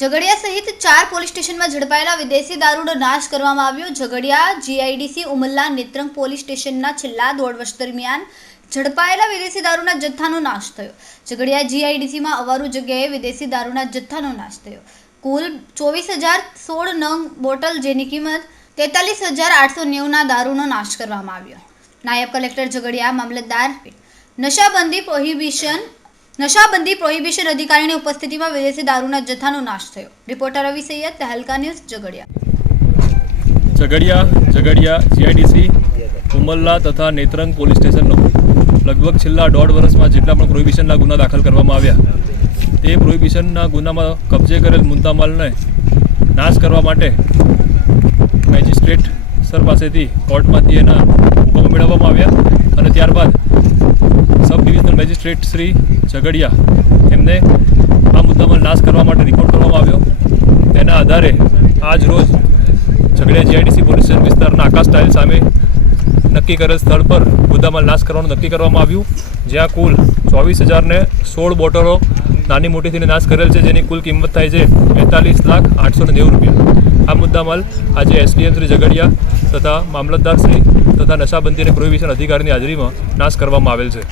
ઝઘડિયા સહિત ચાર પોલીસ સ્ટેશનમાં ઝડપાયેલા વિદેશી દારૂનો નાશ કરવામાં આવ્યો. ઝઘડિયા જીઆઈડીસી ઉમલ્લા નેત્રંગ પોલીસ સ્ટેશનના છેલ્લા દોઢ વર્ષ દરમિયાન ઝડપાયેલા વિદેશી દારૂના જથ્થાનો નાશ થયો. ઝઘડિયા જીઆઈડીસીમાં અવારું જગ્યાએ વિદેશી દારૂના જથ્થાનો નાશ થયો. કુલ ચોવીસ હજાર સોળ નંગ બોટલ જેની કિંમત તેતાલીસ હજાર આઠસો નેવુંના દારૂનો નાશ કરવામાં આવ્યો. નાયબ કલેક્ટર ઝઘડિયા મામલતદાર નશાબંધી પ્રોહિબિશન નશાબંધી પ્રોહિબિશન અધિકારીની ઉપસ્થિતિમાં વિદેશી દારૂના જથ્થાનો નાશ થયો. Reporter Ravi Saiyed, Tehelka news, Jhagadia. Jhagadia Jhagadia GIDC Umalla તથા નેત્રંગ પોલીસ સ્ટેશનનો. લગભગ છેલ્લા દોઢ વર્ષમાં જેટલા પણ પ્રોહિબિશનના ગુના દાખલ કરવામાં આવ્યા, તે પ્રોહિબિશનના ગુનામાં કબજે કરેલ મુદ્દામાલને નાશ કરવા માટે મેજિસ્ટ્રેટ સર પાસેથી કોર્ટમાંથી એના હુકમો મેળવવામાં આવ્યા અને ત્યારબાદ મેજિસ્ટ્રેટ શ્રી ઝઘડિયા, એમને આ મુદ્દામાં નાશ કરવા માટે રિપોર્ટ કરવામાં આવ્યો. તેના આધારે આજ રોજ ઝઘડિયા જીઆઈડીસી પોલીસ સ્ટેશન વિસ્તારના આકાશ ટાઇલ સામે નક્કી કરેલ સ્થળ પર મુદ્દામાં નાશ કરવાનું નક્કી કરવામાં આવ્યું. જ્યાં કુલ ચોવીસ હજારને સોળ બોટલો નાની મોટીથી નાશ કરેલ છે, જેની કુલ કિંમત થાય છે બેતાલીસ લાખ આઠસો ને નેવું રૂપિયા. આ મુદ્દામાલ આજે એસડીએમ શ્રી ઝઘડિયા તથા મામલતદાર શ્રી તથા નશાબંધી અને પ્રોહિબિશન અધિકારીની હાજરીમાં નાશ કરવામાં આવેલ છે.